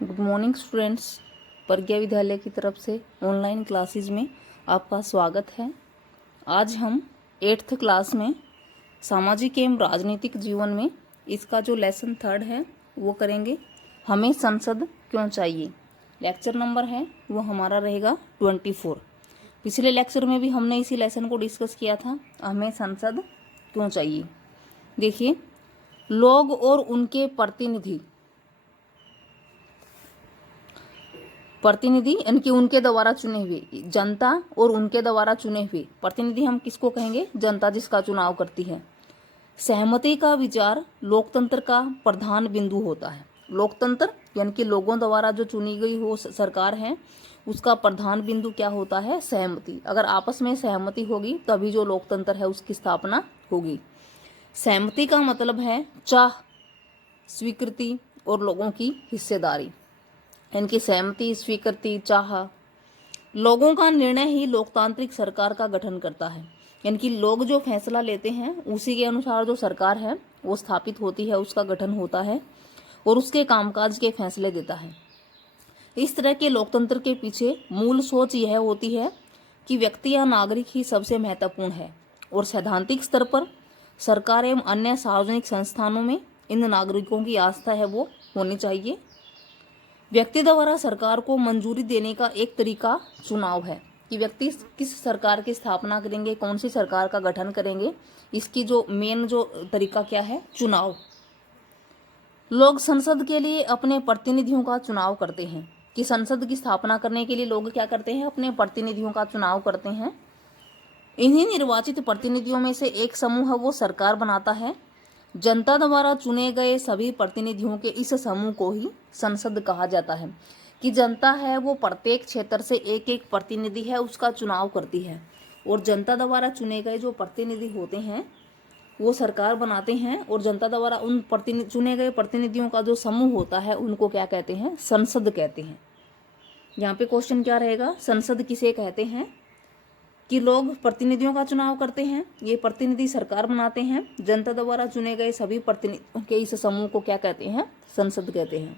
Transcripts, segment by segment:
Good morning students. प्रज्ञा विद्यालय की तरफ से ऑनलाइन क्लासेज में आपका स्वागत है। आज हम 8th क्लास में सामाजिक एवं राजनीतिक जीवन में इसका जो लेसन 3 है वो करेंगे। हमें संसद क्यों चाहिए। लेक्चर नंबर है वो हमारा रहेगा 24। पिछले लेक्चर में भी हमने इसी लेसन को डिस्कस किया था, हमें संसद क्यों चाहिए। देखिए, लोग और उनके प्रतिनिधि यानी उनके द्वारा चुने हुए, जनता और उनके द्वारा चुने हुए प्रतिनिधि हम किसको कहेंगे? जनता, जिसका चुनाव करती है। सहमति का विचार लोकतंत्र का प्रधान बिंदु होता है। लोकतंत्र यानी कि लोगों द्वारा जो चुनी गई हो सरकार है, उसका प्रधान बिंदु क्या होता है? सहमति। अगर आपस में सहमति होगी तभी जो लोकतंत्र है उसकी स्थापना होगी। सहमति का मतलब है चाह, स्वीकृति और लोगों की हिस्सेदारी। इनकी सहमति, स्वीकृति, चाह, लोगों का निर्णय ही लोकतांत्रिक सरकार का गठन करता है। इनकी लोग जो फैसला लेते हैं उसी के अनुसार जो सरकार है वो स्थापित होती है, उसका गठन होता है और उसके कामकाज के फैसले देता है। इस तरह के लोकतंत्र के पीछे मूल सोच यह होती है कि व्यक्ति या नागरिक ही सबसे महत्वपूर्ण है और सैद्धांतिक स्तर पर सरकार एवं अन्य सार्वजनिक संस्थानों में इन नागरिकों की आस्था है वो होनी चाहिए। व्यक्ति द्वारा सरकार को मंजूरी देने का एक तरीका चुनाव है कि व्यक्ति किस सरकार की स्थापना करेंगे, कौन सी सरकार का गठन करेंगे, इसकी जो मेन जो तरीका क्या है? चुनाव। लोग संसद के लिए अपने प्रतिनिधियों का चुनाव करते हैं कि संसद की स्थापना करने के लिए लोग क्या करते हैं? अपने प्रतिनिधियों का चुनाव करते हैं। इन्हीं निर्वाचित प्रतिनिधियों में से एक समूह वो सरकार बनाता है। जनता द्वारा चुने गए सभी प्रतिनिधियों के इस समूह को ही संसद कहा जाता है कि जनता है वो प्रत्येक क्षेत्र से एक एक प्रतिनिधि है उसका चुनाव करती है और जनता द्वारा चुने गए जो प्रतिनिधि होते हैं वो सरकार बनाते हैं और जनता द्वारा उन चुने गए प्रतिनिधियों का जो समूह होता है उनको क्या कहते हैं? संसद कहते हैं। यहाँ पे क्वेश्चन क्या रहेगा? संसद किसे कहते हैं? कि लोग प्रतिनिधियों का चुनाव करते हैं, ये प्रतिनिधि सरकार बनाते हैं, जनता द्वारा चुने गए सभी प्रतिनिधियों के इस समूह को क्या कहते हैं? संसद कहते हैं।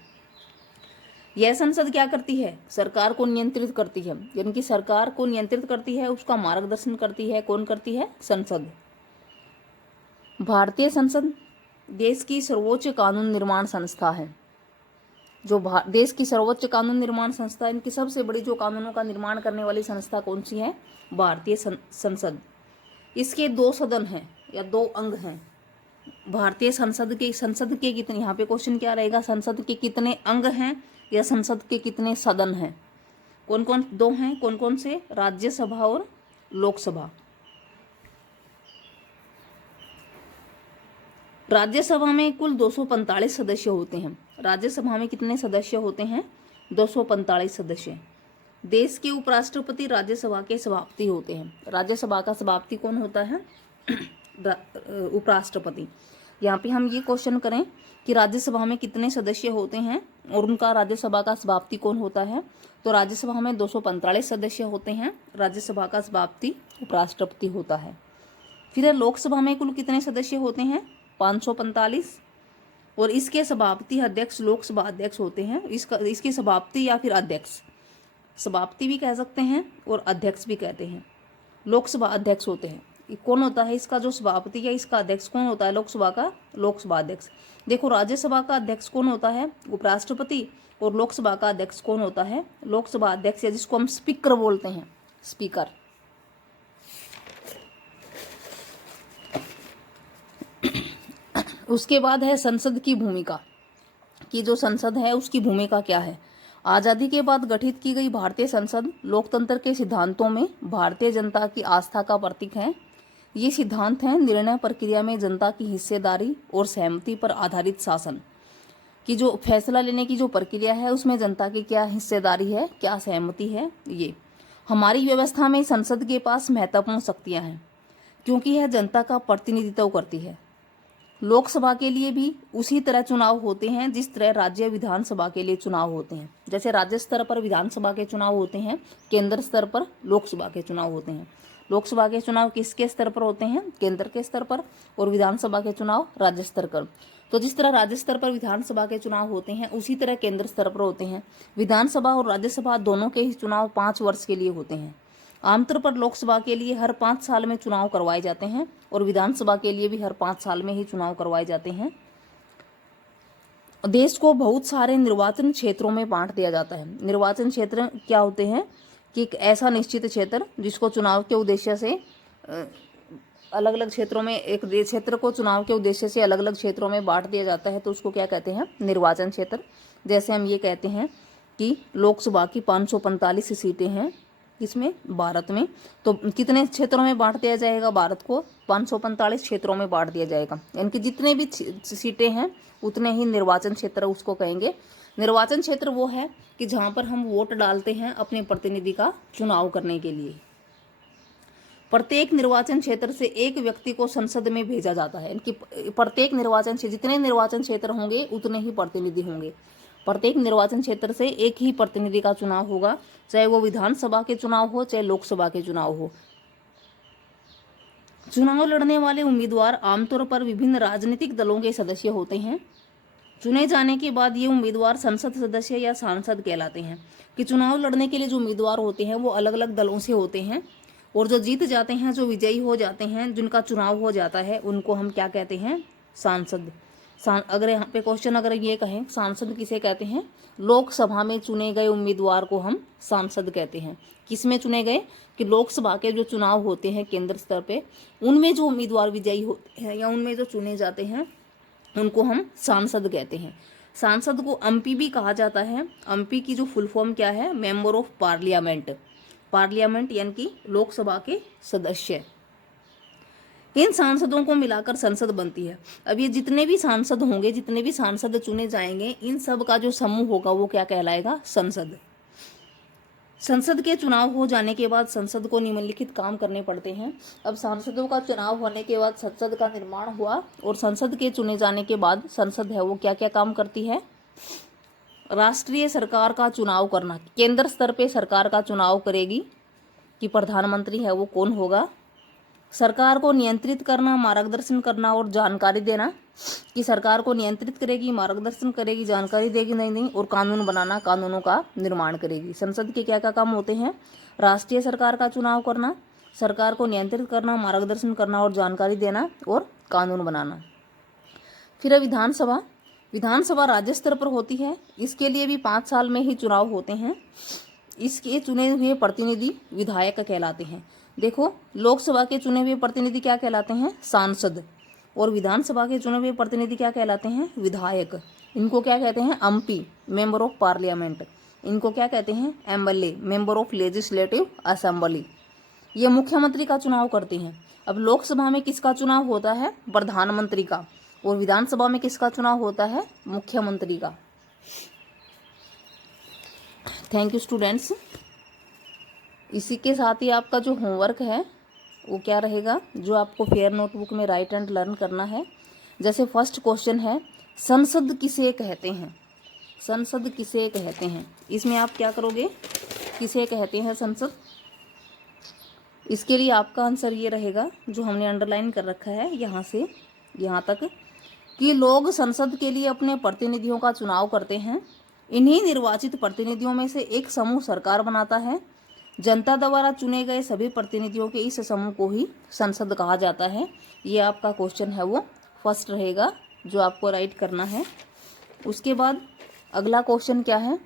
यह संसद क्या करती है? सरकार को नियंत्रित करती है, यानी कि सरकार को नियंत्रित करती है, उसका मार्गदर्शन करती है। कौन करती है? संसद। भारतीय संसद देश की सर्वोच्च कानून निर्माण संस्था है। जो देश की सर्वोच्च कानून निर्माण संस्था, इनकी सबसे बड़ी जो कानूनों का निर्माण करने वाली संस्था कौन सी है? भारतीय संसद। इसके 2 सदन हैं या 2 अंग हैं। भारतीय संसद के कितने, यहाँ पे क्वेश्चन क्या रहेगा? संसद के कितने अंग हैं या संसद के कितने सदन हैं? कौन कौन 2 हैं? कौन कौन से? राज्यसभा और लोकसभा। राज्यसभा में कुल 245 सदस्य होते हैं। राज्यसभा में कितने सदस्य होते हैं? 245 सदस्य। देश के उपराष्ट्रपति राज्यसभा के सभापति होते हैं। राज्यसभा का सभापति कौन होता है? उपराष्ट्रपति। यहाँ पे हम ये क्वेश्चन करें कि राज्यसभा में कितने सदस्य होते हैं और उनका राज्यसभा का सभापति कौन होता है, तो राज्यसभा में 245 सदस्य होते हैं। राज्यसभा का सभापति उपराष्ट्रपति होता है। फिर लोकसभा में कुल कितने सदस्य होते हैं? 545 और इसके सभापति अध्यक्ष लोकसभा अध्यक्ष होते हैं। इसके सभापति या फिर अध्यक्ष, सभापति भी कह सकते हैं और अध्यक्ष भी कहते हैं, लोकसभा अध्यक्ष होते हैं। कौन होता है इसका जो सभापति या इसका अध्यक्ष कौन होता है? लोकसभा का लोकसभा अध्यक्ष। देखो, राज्यसभा का अध्यक्ष कौन होता है? उपराष्ट्रपति। और लोकसभा का अध्यक्ष कौन होता है? लोकसभा अध्यक्ष, या जिसको हम स्पीकर बोलते हैं, स्पीकर। उसके बाद है संसद की भूमिका, कि जो संसद है उसकी भूमिका क्या है। आज़ादी के बाद गठित की गई भारतीय संसद लोकतंत्र के सिद्धांतों में भारतीय जनता की आस्था का प्रतीक है। ये सिद्धांत हैं निर्णय प्रक्रिया में जनता की हिस्सेदारी और सहमति पर आधारित शासन, कि जो फैसला लेने की जो प्रक्रिया है उसमें जनता की क्या हिस्सेदारी है, क्या सहमति है। ये हमारी व्यवस्था में संसद के पास महत्वपूर्ण शक्तियाँ हैं क्योंकि यह जनता का प्रतिनिधित्व करती है। लोकसभा के लिए भी उसी तरह चुनाव होते हैं जिस तरह राज्य विधानसभा के लिए चुनाव होते हैं। जैसे राज्य स्तर पर विधानसभा के चुनाव होते हैं, केंद्र स्तर पर लोकसभा के चुनाव होते हैं। लोकसभा के चुनाव किसके स्तर पर होते हैं? केंद्र के स्तर पर। और विधानसभा के चुनाव राज्य स्तर पर। तो जिस तरह राज्य स्तर पर विधानसभा के चुनाव होते हैं उसी तरह केंद्र स्तर पर होते हैं। विधानसभा और राज्यसभा दोनों के ही चुनाव 5 वर्ष के लिए होते हैं। आमतौर पर लोकसभा के लिए हर 5 साल में चुनाव करवाए जाते हैं और विधानसभा के लिए भी हर 5 साल में ही चुनाव करवाए जाते हैं। देश को बहुत सारे निर्वाचन क्षेत्रों में बांट दिया जाता है। निर्वाचन क्षेत्र क्या होते हैं कि एक ऐसा निश्चित क्षेत्र जिसको चुनाव के उद्देश्य से अलग अलग क्षेत्रों में, एक क्षेत्र को चुनाव के उद्देश्य से अलग अलग क्षेत्रों में बांट दिया जाता है, तो उसको क्या कहते हैं, निर्वाचन क्षेत्र। जैसे हम ये कहते हैं कि लोकसभा की 545 सीटें हैं इसमें भारत में, तो कितने क्षेत्रों में बांट दिया जाएगा, भारत को 545 क्षेत्रों में बांट दिया जाएगा। यानी कि जितने भी सीटें हैं उतने ही निर्वाचन क्षेत्र उसको कहेंगे। निर्वाचन क्षेत्र वो है कि जहाँ पर हम वोट डालते हैं अपने प्रतिनिधि का चुनाव करने के लिए। प्रत्येक निर्वाचन क्षेत्र से एक व्यक्ति को संसद में भेजा जाता है। इनकी प्रत्येक निर्वाचन क्षेत्र, जितने निर्वाचन क्षेत्र होंगे उतने ही प्रतिनिधि होंगे। प्रत्येक निर्वाचन क्षेत्र से एक ही प्रतिनिधि का चुनाव होगा, चाहे वो विधानसभा के चुनाव हो चाहे लोकसभा के चुनाव हो। चुनाव लड़ने वाले उम्मीदवार आमतौर पर विभिन्न राजनीतिक दलों के सदस्य होते हैं। चुने जाने के बाद ये उम्मीदवार संसद सदस्य या सांसद कहलाते हैं। कि चुनाव लड़ने के लिए जो उम्मीदवार होते हैं वो अलग अलग दलों से होते हैं और जो जीत जाते हैं, जो विजयी हो जाते हैं, जिनका चुनाव हो जाता है, उनको हम क्या कहते हैं, सांसद। अगर यहाँ पे क्वेश्चन अगर ये कहें सांसद किसे कहते हैं, लोकसभा में चुने गए उम्मीदवार को हम सांसद कहते हैं। किस में चुने गए, कि लोकसभा के जो चुनाव होते हैं केंद्र स्तर पे, उनमें जो उम्मीदवार विजयी होते हैं या उनमें जो चुने जाते हैं उनको हम सांसद कहते हैं। सांसद को एमपी भी कहा जाता है। एमपी की जो फुल फॉर्म क्या है, मेंबर ऑफ पार्लियामेंट। पार्लियामेंट यानी कि लोकसभा के सदस्य। इन सांसदों को मिलाकर संसद बनती है। अब ये जितने भी सांसद होंगे, जितने भी सांसद चुने जाएंगे, इन सब का जो समूह होगा वो क्या कहलाएगा, संसद। संसद के चुनाव हो जाने के बाद संसद को निम्नलिखित काम करने पड़ते हैं। अब सांसदों का चुनाव होने के बाद संसद का निर्माण हुआ और संसद के चुने जाने के बाद संसद है वो क्या क्या काम करती है। राष्ट्रीय सरकार का चुनाव करना, केंद्र स्तर पे सरकार का चुनाव करेगी कि प्रधानमंत्री है वो कौन होगा। सरकार को नियंत्रित करना, मार्गदर्शन करना और जानकारी देना, कि सरकार को नियंत्रित करेगी, मार्गदर्शन करेगी, जानकारी देगी नहीं, और कानून बनाना, कानूनों का निर्माण करेगी। संसद के क्या क्या काम होते हैं, राष्ट्रीय सरकार का चुनाव करना, सरकार को नियंत्रित करना, मार्गदर्शन करना और जानकारी देना और कानून बनाना। फिर विधानसभा। विधानसभा राज्य स्तर पर होती है। इसके लिए भी 5 साल में ही चुनाव होते हैं। इसके चुने हुए प्रतिनिधि विधायक कहलाते हैं। देखो, लोकसभा के चुने हुए प्रतिनिधि क्या कहलाते हैं, सांसद, और विधानसभा के चुने हुए प्रतिनिधि क्या कहलाते हैं, विधायक। इनको क्या कहते हैं, एमपी, मेंबर ऑफ पार्लियामेंट। इनको क्या कहते हैं, MLA, member of legislative assembly. ये मुख्यमंत्री का चुनाव करते हैं। अब लोकसभा में किसका चुनाव होता है, प्रधानमंत्री का, और विधानसभा में किसका चुनाव होता है, मुख्यमंत्री का। Thank you students. इसी के साथ ही आपका जो होमवर्क है वो क्या रहेगा, जो आपको फेयर नोटबुक में राइट एंड लर्न करना है। जैसे फर्स्ट क्वेश्चन है, संसद किसे कहते हैं, संसद किसे कहते हैं। इसमें आप क्या करोगे, किसे कहते हैं संसद। इसके लिए आपका आंसर ये रहेगा, जो हमने अंडरलाइन कर रखा है यहाँ से यहाँ तक, कि लोग संसद के लिए अपने प्रतिनिधियों का चुनाव करते हैं। इन्हीं निर्वाचित प्रतिनिधियों में से एक समूह सरकार बनाता है। जनता द्वारा चुने गए सभी प्रतिनिधियों के इस समूह को ही संसद कहा जाता है। ये आपका क्वेश्चन है वो फर्स्ट रहेगा, जो आपको राइट करना है। उसके बाद अगला क्वेश्चन क्या है,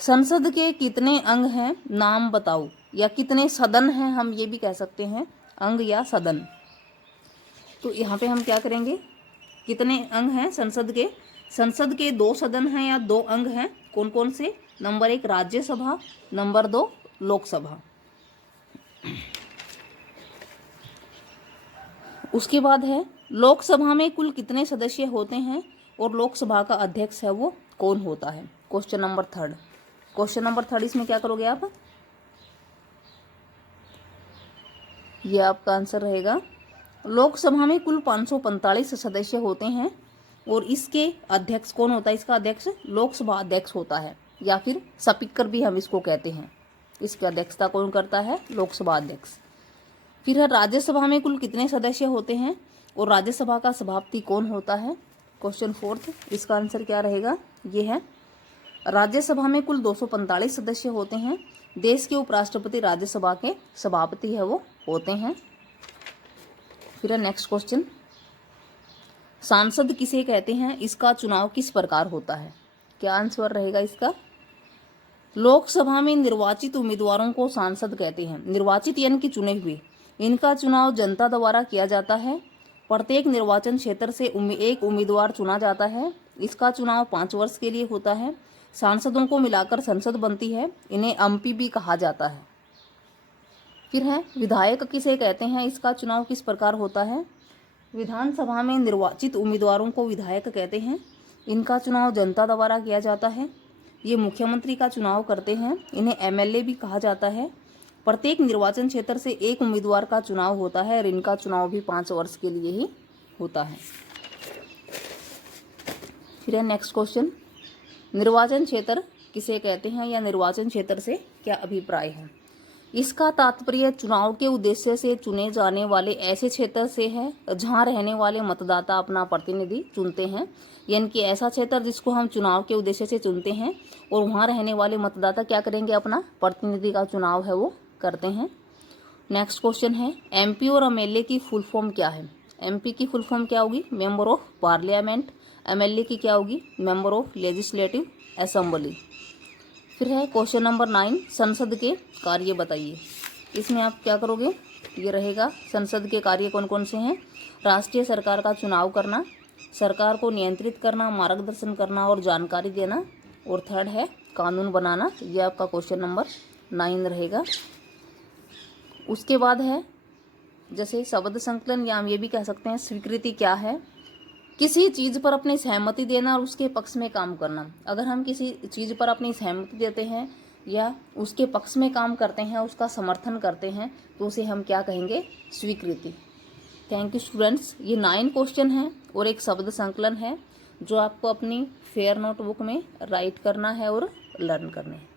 संसद के कितने अंग हैं, नाम बताओ, या कितने सदन हैं, हम ये भी कह सकते हैं, अंग या सदन। तो यहाँ पे हम क्या करेंगे, कितने अंग हैं संसद के। संसद के 2 सदन हैं या 2 अंग हैं, कौन कौन से, नंबर 1 राज्यसभा, नंबर 2 लोकसभा। उसके बाद है, लोकसभा में कुल कितने सदस्य होते हैं और लोकसभा का अध्यक्ष है वो कौन होता है। Question number 3। क्वेश्चन नंबर 3 इसमें क्या करोगे आप, ये आपका आंसर रहेगा। लोकसभा में कुल 545 सदस्य होते हैं और इसके अध्यक्ष कौन होता है, इसका अध्यक्ष लोकसभा अध्यक्ष होता है, या फिर स्पीकर भी हम इसको कहते हैं। इसकी अध्यक्षता कौन करता है, लोकसभा अध्यक्ष। फिर है, राज्यसभा में कुल कितने सदस्य होते हैं और राज्यसभा का सभापति कौन होता है। क्वेश्चन 4, इसका आंसर क्या रहेगा? ये है राज्यसभा में कुल 245 सदस्य होते हैं। देश के उपराष्ट्रपति राज्यसभा के सभापति है वो होते हैं। फिर नेक्स्ट क्वेश्चन, सांसद किसे कहते हैं? इसका चुनाव किस प्रकार होता है? क्या आंसर रहेगा इसका? लोकसभा में निर्वाचित उम्मीदवारों को सांसद कहते हैं। निर्वाचित यानी कि चुने हुए। इनका चुनाव जनता द्वारा किया जाता है। प्रत्येक निर्वाचन क्षेत्र से एक उम्मीदवार चुना जाता है। इसका चुनाव 5 वर्ष के लिए होता है। सांसदों को मिलाकर संसद बनती है। इन्हें एमपी भी कहा जाता है। फिर है विधायक किसे कहते हैं? इसका चुनाव किस प्रकार होता है? विधानसभा में निर्वाचित उम्मीदवारों को विधायक कहते हैं। इनका चुनाव जनता द्वारा किया जाता है। ये मुख्यमंत्री का चुनाव करते हैं। इन्हें एमएलए भी कहा जाता है। प्रत्येक निर्वाचन क्षेत्र से एक उम्मीदवार का चुनाव होता है और इनका चुनाव भी 5 वर्ष के लिए ही होता है। फिर है नेक्स्ट क्वेश्चन, निर्वाचन क्षेत्र किसे कहते हैं या निर्वाचन क्षेत्र से क्या अभिप्राय है? इसका तात्पर्य चुनाव के उद्देश्य से चुने जाने वाले ऐसे क्षेत्र से है जहां रहने वाले मतदाता अपना प्रतिनिधि चुनते हैं। यानी कि ऐसा क्षेत्र जिसको हम चुनाव के उद्देश्य से चुनते हैं और वहां रहने वाले मतदाता क्या करेंगे? अपना प्रतिनिधि का चुनाव है वो करते हैं। नेक्स्ट क्वेश्चन है एमपी और एमएलए की फुल फॉर्म क्या है? एमपी की फुल फॉर्म क्या होगी? Member of parliament. एमएलए की क्या होगी? Member of legislative assembly. फिर है क्वेश्चन नंबर 9, संसद के कार्य बताइए। इसमें आप क्या करोगे? ये रहेगा संसद के कार्य कौन कौन से हैं? राष्ट्रीय सरकार का चुनाव करना, सरकार को नियंत्रित करना, मार्गदर्शन करना और जानकारी देना, और थर्ड है कानून बनाना। ये आपका क्वेश्चन नंबर 9 रहेगा। उसके बाद है जैसे शब्द संकलन, या हम ये भी कह सकते हैं स्वीकृति क्या है? किसी चीज़ पर अपनी सहमति देना और उसके पक्ष में काम करना। अगर हम किसी चीज़ पर अपनी सहमति देते हैं या उसके पक्ष में काम करते हैं, उसका समर्थन करते हैं, तो उसे हम क्या कहेंगे? स्वीकृति। Thank you students. ये 9 क्वेश्चन हैं और एक शब्द संकलन है जो आपको अपनी फेयर नोटबुक में राइट करना है और लर्न करने हैं।